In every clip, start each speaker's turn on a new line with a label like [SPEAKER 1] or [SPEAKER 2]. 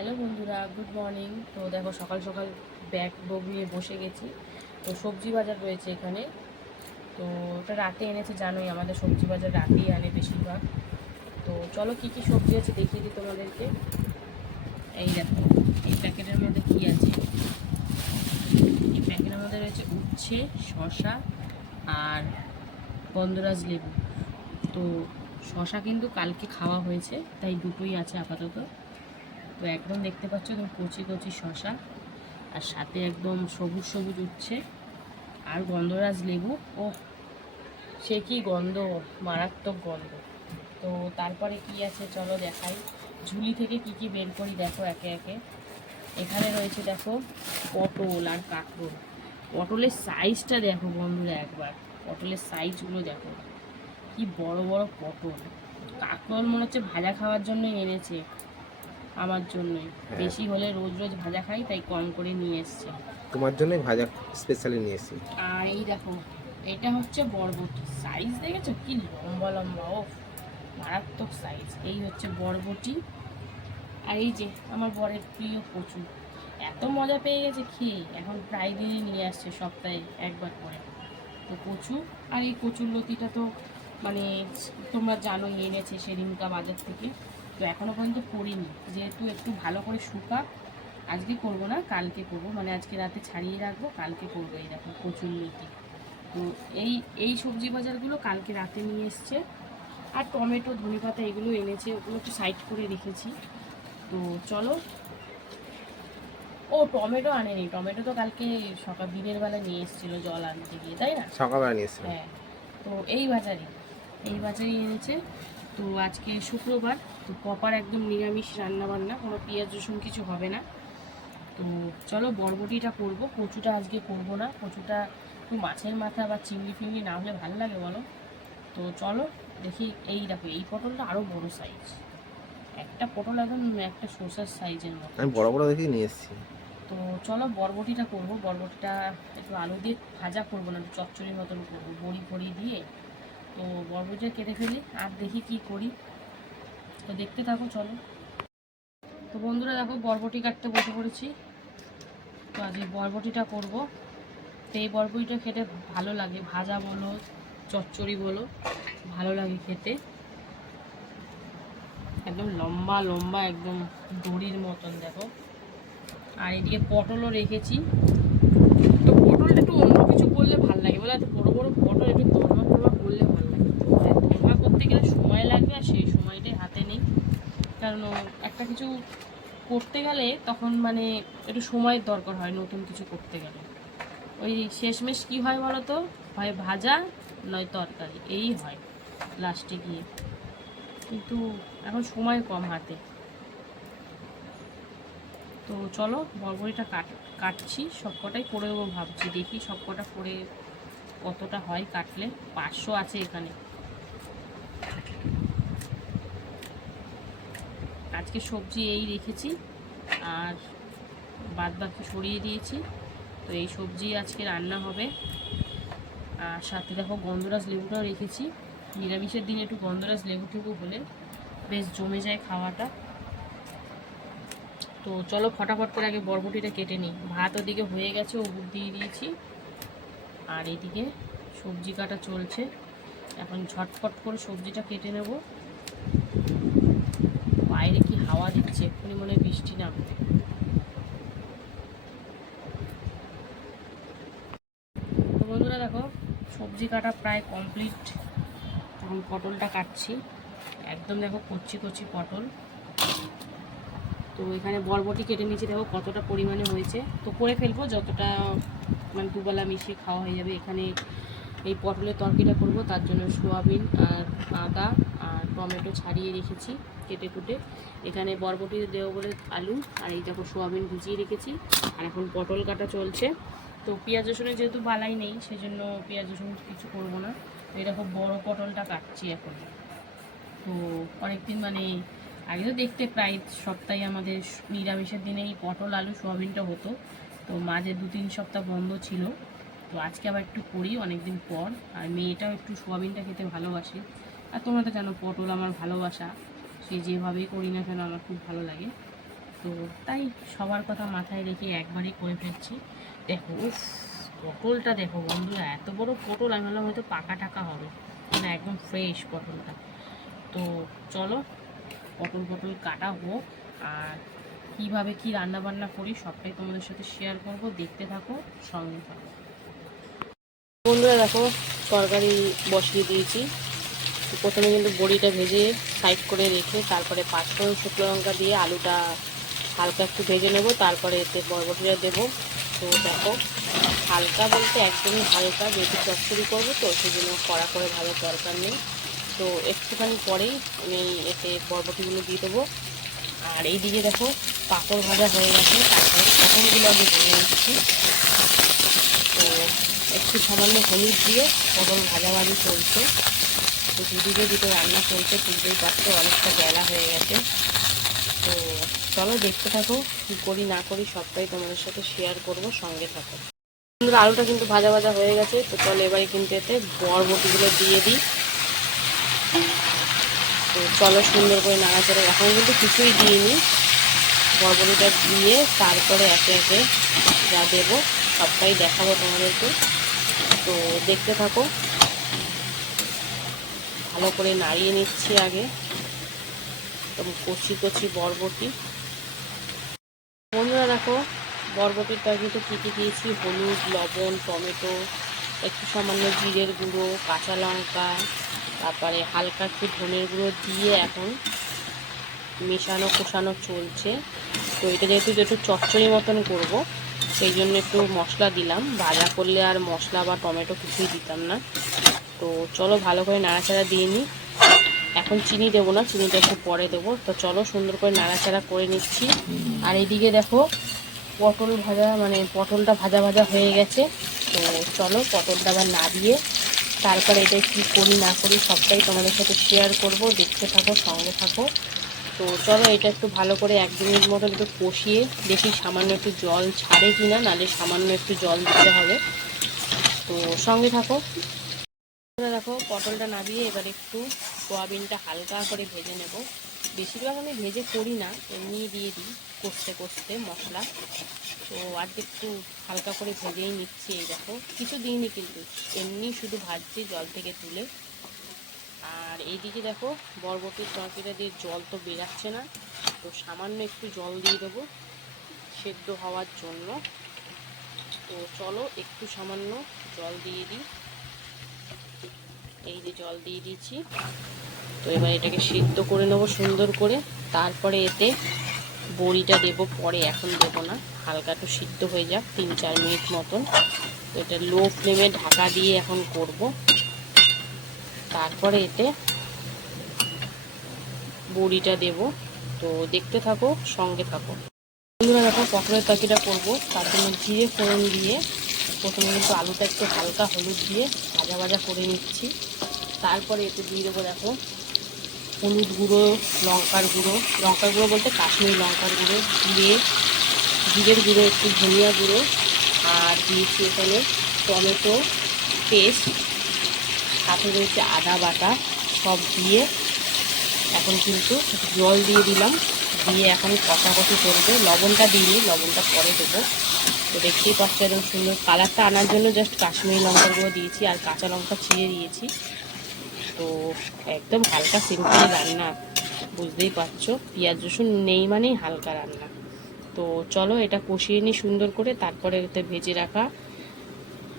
[SPEAKER 1] Hello বন্ধুরা, good morning. তো দেখো, সকাল সকাল ব্যাগ বগ নিয়ে বসে গেছি। তো সবজি বাজার রয়েছে এখানে। তো ওটা রাতে এনেছে, জানোই, আমাদের সবজি বাজার রাতেই আনে বেশিরভাগ। তো চলো, কি কি সবজি আছে দেখিয়ে দিই তোমাদেরকে। এই দেখো, এই প্যাকেটের মধ্যে কি আছে? এই প্যাকেটের মধ্যে রয়েছে উচ্ছে, শসা আর গন্ধরাজ লেবু। তো শসা কিন্তু কালকে খাওয়া হয়েছে, তাই দুটোই আছে আপাতত। তো একদম দেখতে পাচ্ছ একদম কচি কচি শশা আর সাথে একদম সবুজ সবুজ উঠছে আর গন্ধরাজ লেবু। ও সে কি গন্ধ, মারাত্মক গন্ধ। তো তারপরে কি আছে চলো দেখাই। ঝুলি থেকে কি কি বের করি দেখো একে একে। এখানে রয়েছে দেখো পটল আর কাঁকরোল। পটলের সাইজটা দেখো বন্ধুরা একবার। পটলের সাইজগুলো দেখো। কি বড় বড় পটল। কাঁকরোল মনে হচ্ছে ভাজা খাওয়ার জন্যই এনেছে। আমার জন্যই।
[SPEAKER 2] হ্যাঁ।
[SPEAKER 1] বেশি হলে রোজ রোজ ভাজা খাই তাই কম করে নিয়ে এসছে।
[SPEAKER 2] তোমার জন্যই ভাজা স্পেশালি নিয়ে এসেছি।
[SPEAKER 1] আর এই দেখো এটা হচ্ছে বরবটি। সাইজ দেখেছ? কি লম্বা লম্বা ও মারাত্মক সাইজ এই হচ্ছে বরবটি। আর এই যে আমার বরের প্রিয় কচু। এত মজা পেয়ে গেছে খেয়ে। এখন প্রায় দিনই নিয়ে আসছে সপ্তাহে একবার করে। তো কচু আর এই কচুর লতিটা তো মানে তোমরা জানোই এনেছে সেদিনকা বাজার থেকে। তো এখনও পর্যন্ত করিনি যেহেতু একটু ভালো করে শুকা আজকে করব না কালকে করব। মানে আজকে রাতে ছাড়িয়ে রাখব কালকে করব এই দেখো কচুর লতি তো এই এই সবজি বাজারগুলো কালকে রাতে নিয়ে এসছে। আর টমেটো ধনেপাতা এগুলো এনেছে ওগুলো একটু সাইড করে রেখেছি। তো চলো। ও টমেটো আনেনি। টমেটো তো কালকে সকাল দিনের বেলা নিয়ে এসেছিল জল আনতে গিয়ে তাই না?
[SPEAKER 2] সকালবেলা নিয়ে এসেছি
[SPEAKER 1] হ্যাঁ। তো এই বাজারে এই বাজারে এনেছে। তো আজকে শুক্রবার তো প্রপার একদম নিরামিষ রান্না বান্না কোনো পেঁয়াজ রসুন কিছু হবে না। তো চলো বরবটিটা করব কচুটা আজকে করব না। কচুটা একটু মাছের মাথা বা চিংড়ি ফিংড়ি না হলে ভালো লাগে বলো। তো চলো দেখি এই দেখো এই পটলটা আরও বড় সাইজ একটা পটল একদম একটা সর্ষের সাইজের মতো।
[SPEAKER 2] আমি বড় বড় দেখে নিয়ে এসেছি।
[SPEAKER 1] তো চলো বরবটিটা করব। বরবটিটা একটু আলু দিয়ে ভাজা করব না একটু চচ্চড়ির মতন করব। বড়ি ফড়ি দিয়ে তো বরবটিটা কেটে ফেলি, আর দেখি কি করি। তো দেখতে থাকো, চলো। তো বন্ধুরা, দেখো, বরবটি কাটতে বসে পড়েছি। তো আজ এই বরবটিটা করব। তো এই বরবটিটা খেতে ভালো লাগে। ভাজা বলো, চচ্চড়ি বলো, ভালো লাগে খেতে। একদম লম্বা লম্বা, একদম দড়ির মতন, দেখো। আর এদিকে পটলও রেখেছি তো পটলটা একটু অন্য কিছু করলে ভালো লাগে বলে এত বড় বড় পটল একটু দরমা ফরমা করলে ভালো লাগে দরমা করতে গেলে সময় লাগবে আর সেই সময়টাই হাতে নেই কারণ একটা কিছু করতে গেলে তখন মানে একটু সময়ের দরকার হয় নতুন কিছু করতে গেলে। ওই শেষমেশ কী হয় বলো তো হয় ভাজা, নয় তরকারি। এই হয় লাস্টে গিয়ে। কিন্তু এখন সময় কম হাতে। তো চলো, বরবটিটা কাট, কাটছি। সবকটাই করে দেবো ভাবছি। দেখি সবকটা করে কতটা হয় কাটলে। পাঁচশো আছে এখানে। আজকে সবজি এই রেখেছি আর বাদ বাকি সরিয়ে দিয়েছি। তো এই সবজি আজকে রান্না হবে। আর সাথে দেখো গন্ধরাজ লেবুটাও রেখেছি। নিরামিষের দিনে একটু গন্ধরাজ লেবু টেবু হলে বেশ জমে যায় খাওয়াটা। তো চলো ফটাফট করে আগে বরবটিটা কেটে নিই। ভাত ওদিকে হয়ে গেছে ওগুর দিয়ে দিয়েছি। আর এদিকে সবজি কাটা চলছে। এখন ঝটফট করে সবজিটা কেটে নেব। বাইরে কি হাওয়া দিচ্ছে? এক্ষুনি মনে হয় বৃষ্টি নামবে। বন্ধুরা দেখো, সবজি কাটা প্রায় কমপ্লিট এখন পটলটা কাটছি। একদম দেখো কচি কচি পটল। তো এখানে বরবটি কেটে নিয়েছি, দেখো কতটা পরিমাণে হয়েছে। তো করে ফেলব, যতটা মানে দুবেলা মিশিয়ে খাওয়া হয়ে যাবে। এখানে এই পটলের তরকারিটা করব, তার জন্য সোয়াবিন আর আদা আর টমেটো ছাড়িয়ে রেখেছি। কেটে কুটে। এখানে বরবটি দেবো বলে আলু আর এই দেখো সোয়াবিন ভিজিয়ে রেখেছি। আর এখন পটল কাটা চলছে। তো পেঁয়াজ রসুনের যেহেতু বালাই নেই সেই জন্য পেঁয়াজ রসুন কিছু করব না। তো এরকম বড় পটলটা কাটছি এখন। তো অনেকদিন মানে আগে তো দেখতে প্রায় সপ্তাহে আমাদের নিরামিষের দিনে এই পটল, আলু, সোয়াবিনটা হতো। তো মাঝে দু তিন সপ্তাহ বন্ধ ছিল। তো আজকে আবার একটু করি অনেকদিন পর। আর মেয়েটাও একটু সোয়াবিনটা খেতে ভালোবাসে। আর তোমরা তো জানো পটল আমার ভালোবাসা। সে যেভাবেই করি না কেন আমার খুব ভালো লাগে। তো তাই সবার কথা মাথায় রেখে একবারই করে ফেলছি। দেখো পটলটা দেখো বন্ধুরা, এত বড় পটল, আমি ভাবলাম হয়তো পাকা টাকা হবে। না, একদম ফ্রেশ পটলটা। তো চলো, পটল পটল কাটা হোক, আর কীভাবে কি রান্না বান্না করি সবটাই তোমাদের সাথে শেয়ার করব। দেখতে থাকো, সঙ্গে থাকো। বন্ধুরা দেখো, তরকারি বসিয়ে দিয়েছি। প্রথমে কিন্তু বড়িটা ভেজে সাইড করে রেখে তারপরে পাঁচফোড়ন শুকনো লঙ্কা দিয়ে আলুটা হালকা একটু ভেজে নেব, তারপরে এতে বরবটিটা দেবো। তো দেখো, হালকা বলতে একদমই হালকা, যেহেতু চচ্চড়ি করব তো সেই জন্য কড়া করে ভালো দরকার নেই। তো একটুখানি পরেই আমি এতে বরবটিগুলো দিয়ে দেবো। আর এইদিকে দেখো, পাঁপড় ভাজা হয়ে গেছে, তারপরে পটলগুলো আমি ভেজে নিচ্ছি। তো একটু সামান্য হলুদ দিয়ে পটল ভাজাভাজি চলছে। তো দুদিকে দুটো রান্না চলছে বুঝতেই পারছ অনেকটা বেলা হয়ে গেছে। তো চলো দেখতে থাকো, কী করি না করি সবটাই তোমাদের সাথে শেয়ার করব, সঙ্গে থাকো। আলুটা কিন্তু ভাজা ভাজা হয়ে গেছে, তো চলো এবারে কিন্তু এতে বরবটিগুলো দিয়ে দিই। তো চলো সুন্দর করে নাড়াচাড়া এখন কিন্তু কিছুই দিইনি। বরবটিটা দিয়ে তারপরে একে একে যা দেবো, সবটাই দেখাবো তোমাদেরকে। তো দেখতে থাকো। ভালো করে নাড়িয়ে নিচ্ছি আগে। একদম কচি কচি বরবটি। বন্ধুরা দেখো বরবটির কিন্তু কী কী দিয়েছি। হলুদ, লবণ, টমেটো, একটু সামান্য জিরের গুঁড়ো, কাঁচা লঙ্কা, তারপরে হালকা একটু ধনের গুঁড়ো দিয়ে এখন মেশানো কষানো চলছে। তো এটা যেহেতু একটু চচ্চড়ি মতন করব, সেই জন্য একটু মশলা দিলাম। ভাজা করলে আর মশলা বা টমেটো কিছুই দিতাম না। তো চলো ভালো করে নাড়াচাড়া দিয়ে নিই। এখন চিনি দেবো না, চিনিটা একটু পরে দেবো। তো চলো সুন্দর করে নাড়াচাড়া করে নিচ্ছি। আর এইদিকে দেখো, পটল ভাজা মানে পটলটা ভাজা ভাজা হয়ে গেছে। তো চলো পটলটা আবার না দিয়ে তারপরে এটা কী করি না করি সবটাই তোমাদের সাথে শেয়ার করব। দেখতে থাকো, সঙ্গে থাকো। তো চলো এটা একটু ভালো করে এক দু মিনিট মতো একটু কষিয়ে দেখি সামান্য একটু জল ছাড়ে কি না নাহলে সামান্য একটু জল দিতে হবে। তো সঙ্গে থাকো। দেখো, পটলটা নামিয়ে এবার একটু সোয়াবিনটা হালকা করে ভেজে নেব। বেশিরভাগ আমি ভেজে করি না এমনি দিয়ে দিই কষতে কষতে মশলা। তো আজ একটু হালকা করে ভেজেই নিচ্ছি এই দেখো। কিছু দিইনি কিন্তু, এমনি শুধু ভাজছি জল থেকে তুলে। আর এইদিকে দেখো, বরবটির তরকারিটা দিয়ে জল তো বেরাচ্ছে না, তো সামান্য একটু জল দিয়ে দেবো সেদ্ধ হওয়ার জন্য। তো চলো, একটু সামান্য জল দিয়ে দিই। এই যে জল দিয়ে দিয়েছি। তো এবার এটাকে সিদ্ধ করে নেব সুন্দর করে। তারপরে এতে বড়িটা দেবো, পরে এখন দেবো না। হালকা একটু সিদ্ধ হয়ে যাক, তিন চার মিনিট মতন। তো এটা লো ফ্লেমে ঢাকা দিয়ে এখন করব। তারপরে এতে বড়িটা দেব। তো দেখতে থাকো, সঙ্গে থাকো। বন্ধুরা, দেখো পটলের তরকারিটা করব। তার জন্য জিরে ফোড়ন দিয়ে প্রথমে কিন্তু আলুটা একটু হালকা হলুদ দিয়ে ভাজা ভাজা করে নিচ্ছি। তারপরে এতে দিয়ে দেবো দেখো হলুদ গুঁড়ো, লঙ্কার গুঁড়ো। লঙ্কার গুঁড়ো বলতে কাশ্মীরি লঙ্কার গুঁড়ো দিয়ে জিরের গুঁড়ো, একটু ধনিয়া গুঁড়ো আর দিয়েছি এখানে টমেটো পেস্ট। সাথে রয়েছে আদা বাটা, সব দিয়ে এখন কিন্তু জল দিয়ে দিলাম। দিয়ে এখন কষাকষি করবে। লবণটা দিইনি, লবণটা পরে দেবো। তো দেখতেই পাচ্ছি একদম সুন্দর কালারটা আনার জন্য জাস্ট কাশ্মীরি লঙ্কার গুঁড়ো দিয়েছি আর কাঁচা লঙ্কা ছিঁড়ে দিয়েছি। তো একদম হালকা সিম্পল রান্না, বুঝতেই পারছ। পেঁয়াজ, রসুন নেই মানেই হালকা রান্না। তো চলো এটা কষিয়ে নিই সুন্দর করে, তারপরে এতে ভেজে রাখা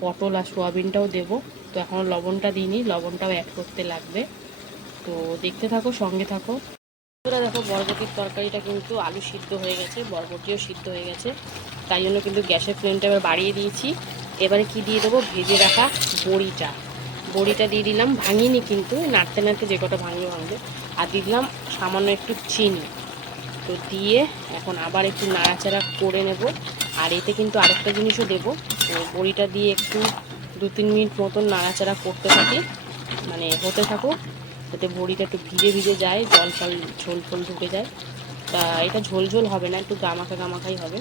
[SPEAKER 1] পটল আর সোয়াবিনটাও দেবো। তো এখনও লবণটা দিইনি, লবণটাও অ্যাড করতে লাগবে। তো দেখতে থাকো, সঙ্গে থাকো। দেখো বরবটির তরকারিটা কিন্তু আলু সিদ্ধ হয়ে গেছে, বরবটিও সিদ্ধ হয়ে গেছে। তাই জন্য কিন্তু গ্যাসের ফ্লেমটা এবার বাড়িয়ে দিয়েছি। এবারে কি দিয়ে দেবো? ভেজে রাখা বড়িটা। বড়িটা দিয়ে দিলাম। ভাঙিনি কিন্তু, নাড়তে নাড়তে যে কটা ভাঙবে ভাঙবে আর দিয়ে দিলাম সামান্য একটু চিনি। তো দিয়ে এখন আবার একটু নাড়াচাড়া করে নেব। আর এতে কিন্তু আরেকটা জিনিসও দেবো। তো বড়িটা দিয়ে একটু দু তিন মিনিট মতন নাড়াচাড়া করতে থাকি। মানে হতে থাকো যাতে বড়িটা একটু ভিজে ভিজে যায়, জল ফল ঝোল ফোল ঢুকে যায়। তা এটা ঝোল ঝোল হবে না, একটু গামাখা গামাখাই হবে।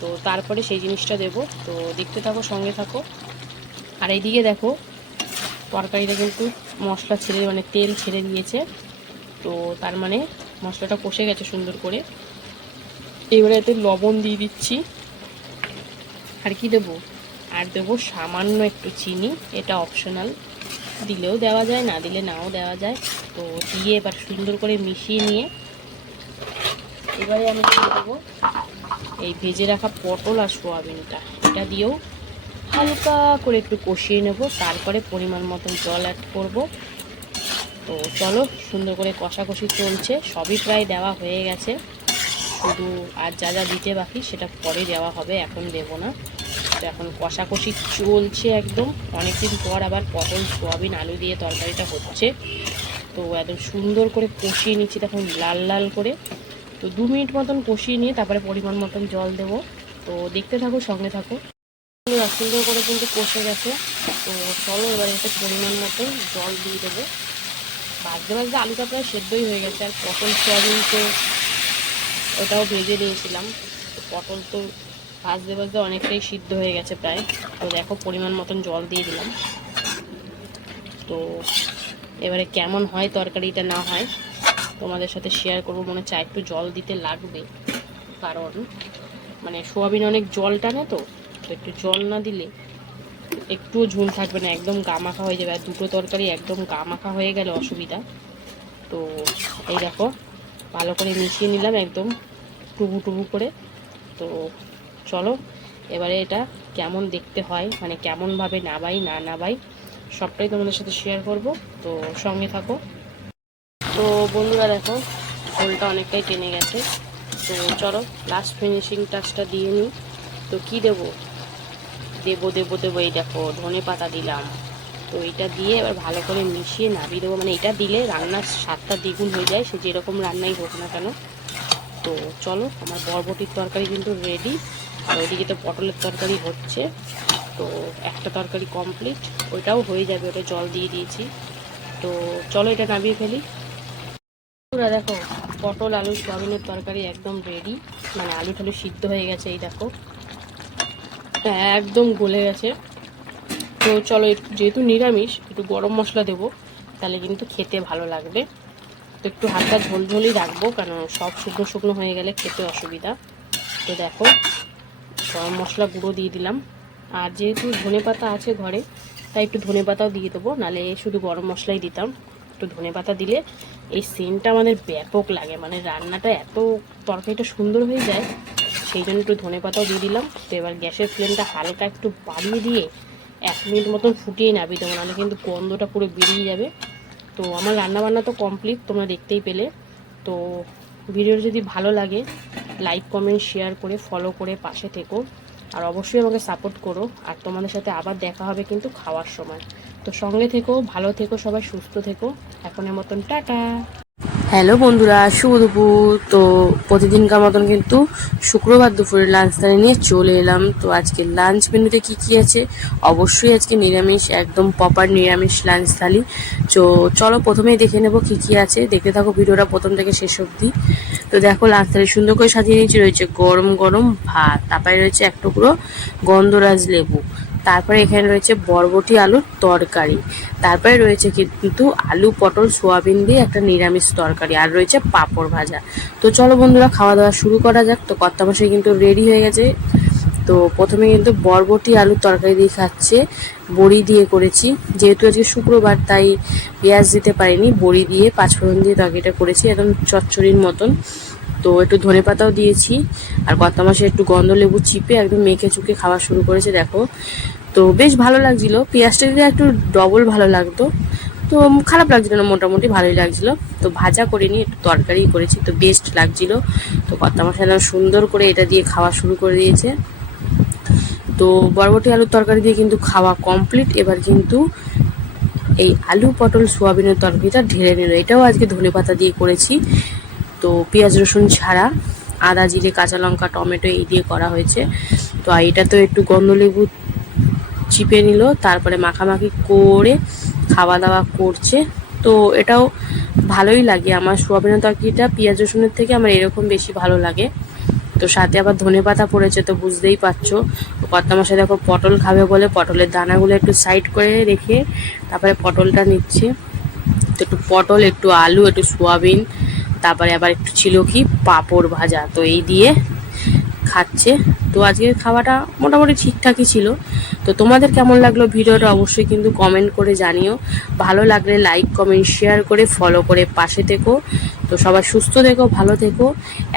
[SPEAKER 1] তো তারপরে সেই জিনিসটা দেবো। তো দেখতে থাকো, সঙ্গে থাকো। আর এইদিকে দেখো, তরকারিটা কিন্তু মশলা ছেড়ে মানে তেল ছেড়ে দিয়েছে। তো তার মানে মশলাটা কষে গেছে সুন্দর করে। এবারে এতে লবণ দিয়ে দিচ্ছি। আর কি দেবো? আর দেবো সামান্য একটু চিনি। এটা অপশনাল দিলেও দেওয়া যায়, না দিলে নাও দেওয়া যায়। তো দিয়ে এবার সুন্দর করে মিশিয়ে নিয়ে এবারে আমি দেবো এই ভেজে রাখা পটল আর সোয়াবিনটা। এটা দিয়েও হালকা করে একটু কষিয়ে নেব, তারপরে পরিমাণ মতন জল অ্যাড করব। তো চলো, সুন্দর করে কষাকষি চলছে, সবই প্রায় দেওয়া হয়ে গেছে। শুধু আর যা যা দিতে বাকি, সেটা পরে দেওয়া হবে, এখন দেবো না। তো এখন কষাকষি চলছে একদম। অনেকদিন পর আবার পটল, সোয়াবিন, আলু দিয়ে তরকারিটা হচ্ছে। তো একদম সুন্দর করে কষিয়ে নিচ্ছি, তখন লাল লাল করে। তো দু মিনিট মতন কষিয়ে নিয়ে তারপরে পরিমাণ মতন জল দেবো। তো দেখতে থাকো, সঙ্গে থাকো। সুন্দর করে কিন্তু কষে গেছে। তো চলো এবারে এটা পরিমাণ মতো জল দিয়ে দেবো। ভাজতে ভাজতে আলুটা প্রায় সেদ্ধই হয়ে গেছে, আর পটল সোয়াবিন তো ওটাও ভেজে দিয়েছিলাম। তো পটল তো ভাজতে ভাজতে অনেকটাই সিদ্ধ হয়ে গেছে প্রায়। তো দেখো, পরিমাণ মতন জল দিয়ে দিলাম। তো এবারে কেমন হয় তরকারিটা না হয় তোমাদের সাথে শেয়ার করব। মনে চাই একটু জল দিতে লাগবে। কারণ মানে সোয়াবিন অনেক জল টানে তো তো একটু জল না দিলে একটুও ঝুল থাকবে না, একদম গামাখা হয়ে যাবে। আর দুটো তরকারি একদম গামাখা হয়ে গেলে অসুবিধা। তো এই দেখো, ভালো করে মিশিয়ে নিলাম একদম টুবু টুবু করে। তো চলো, এবারে এটা কেমন দেখতে হয় মানে কেমনভাবে নাবাই, না নাবাই, সবটাই তোমাদের সাথে শেয়ার করব। তো সঙ্গে থাকো। তো বন্ধুরা দেখো, ঝোলটা অনেকটাই টেনে গেছে। তো চলো লাস্ট ফিনিশিং টাচটা দিয়ে নিই। তো কি দেবো? দেবো দেবো দেবো, এই দেখো, ধনে পাতা দিলাম। তো এটা দিয়ে এবার ভালো করে মিশিয়ে নামিয়ে দেবো। মানে এটা দিলে রান্নার স্বাদটা দ্বিগুণ হয়ে যায়, সে যেরকম রান্নাই হোক না কেন। তো চলো, আমার বরবটির তরকারি কিন্তু রেডি আর ওইদিকে তো পটলের তরকারি হচ্ছে। তো একটা তরকারি কমপ্লিট ওইটাও হয়ে যাবে, ওটা জল দিয়ে দিয়েছি। তো চলো এটা নামিয়ে ফেলি। দেখো, পটল, আলু সোয়াবিনের তরকারি একদম রেডি মানে আলু টালু সিদ্ধ হয়ে গেছে, এই দেখো। একদম গলে গেছে। তো চলো, একটু- যেহেতু নিরামিষ, একটু গরম মশলা দেবো, তাহলে কিন্তু খেতে ভালো লাগবে। তো একটু হালকা ঝোলঝোলই রাখব, কারণ সব শুকনো শুকনো হয়ে গেলে খেতে অসুবিধা। তো দেখো, গরম মশলা গুঁড়ো দিয়ে দিলাম। আর যেহেতু ধনে পাতা আছে ঘরে, তাই একটু ধনে পাতাও দিয়ে দেবো, নালে শুধু গরম মশলাই দিতাম। একটু ধনে পাতা দিলে এই সেন্টটা আমাদের ব্যাপক লাগে। মানে রান্নাটা এত তরকারিটা সুন্দর হয়ে যায়, সেই জন্য একটু ধনে পাতাও দিয়ে দিলাম। তো এবার গ্যাসের ফ্লেমটা হালকা একটু বাড়িয়ে দিয়ে এক মিনিট মতন ফুটিয়ে নাবি দেবো নাহলে কিন্তু গন্ধটা পুরো বেরিয়ে যাবে। তো আমার রান্না বান্না তো কমপ্লিট তোমরা দেখতেই পেলে। তো ভিডিওটা যদি ভালো লাগে লাইক কমেন্ট শেয়ার করে ফলো করে পাশে থেকো। আর অবশ্যই আমাকে সাপোর্ট করো। আর তোমাদের সাথে আবার দেখা হবে কিন্তু খাওয়ার সময়। তো সঙ্গে থেকো, ভালো থেকো, সবাই সুস্থ থেকো। এখনের মতন টাটা। হ্যালো বন্ধুরা, শুভ দুপুর। তো প্রতিদিনকার মতন কিন্তু শুক্রবার দুপুরে লাঞ্চ থালি নিয়ে চলে এলাম। তো আজকে লাঞ্চ মেনুতে কি কি আছে? অবশ্যই আজকে নিরামিষ, একদম প্রপার নিরামিষ লাঞ্চ থালি। তো চলো প্রথমেই দেখে নেব কি কি আছে। দেখতে থাকো ভিডিওটা প্রথম থেকে শেষ অবধি। তো দেখো লাঞ্চ থালি সুন্দর করে সাজিয়ে নিয়েছি, রয়েছে গরম গরম ভাত। তারপরে রয়েছে এক টুকরো গন্ধরাজ লেবু। তারপরে এখানে রয়েছে বরবটি আলুর তরকারি। তারপরে রয়েছে কিন্তু আলু, পটল, সোয়াবিন দিয়ে একটা নিরামিষ তরকারি আর রয়েছে পাঁপড় ভাজা। তো চলো বন্ধুরা, খাওয়া দাওয়া শুরু করা যাক। তো কর্তা মশাই কিন্তু রেডি হয়ে গেছে। তো প্রথমে কিন্তু বরবটি আলুর তরকারি দিয়ে খাচ্ছে। বড়ি দিয়ে করেছি। যেহেতু আজকে শুক্রবার, তাই পেঁয়াজ দিতে পারিনি। বড়ি দিয়ে পাঁচফোড়ন দিয়ে তরকারিটা করেছি, একদম চচ্চড়ির মতন। তো একটু ধনে পাতাও দিয়েছি। আর কর্তা মাসে একটু গন্ধ লেবু চিপে একদম মেখে চুকে খাওয়া শুরু করেছে, দেখো। তো বেশ ভালো লাগছিল। পেঁয়াজটা দিলে একটু ডবল ভালো লাগতো। তো খারাপ লাগছিল না, মোটামুটি ভালোই লাগছিল। তো ভাজা করিনি একটু তরকারি করেছি, তো বেস্ট লাগছিল। তো মশাই একদম সুন্দর করে এটা দিয়ে খাওয়া শুরু করে দিয়েছে। তো বরবটি আলুর তরকারি দিয়ে কিন্তু খাওয়া কমপ্লিট এবার কিন্তু এই আলু পটল সোয়াবিনের তরকারিটা ঢেলে নিল এটাও আজকে ধনে পাতা দিয়ে করেছি। তো পেঁয়াজ রসুন ছাড়া, আদা, জিরে, কাঁচা লঙ্কা, টমেটো এই দিয়ে করা হয়েছে। তো এটা তো একটু গন্ধলেবু চিপে নিল, তারপরে মাখামাখি করে খাওয়া দাওয়া করছে। তো এটাও ভালোই লাগে। আমার সোয়াবিনের তরকারিটা পেঁয়াজ রসুনের থেকে আমার এরকম বেশি ভালো লাগে। তো সাথে আবার ধনে পাতা পড়েছে তো বুঝতেই পারছ। কর্তা মশাই দেখো পটল খাবে বলে পটলের দানাগুলো একটু সাইড করে রেখে তারপরে পটলটা নিচ্ছে। তো একটু পটল, একটু আলু, একটু সোয়াবিন তারপরে আবার একটু ছিল কি পাঁপড় ভাজা, তো এই দিয়ে খাচ্ছে। তো আজকের খাওয়াটা মোটামুটি ঠিকঠাকই ছিল। তো তোমাদের কেমন লাগল ভিডিওটা অবশ্যই কিন্তু কমেন্ট করে জানিও। ভালো লাগলে লাইক কমেন্ট শেয়ার করে ফলো করে পাশে থেকো। তো সবাই সুস্থ থেকো, ভালো থেকো।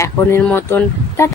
[SPEAKER 1] এখনের মতন টাটা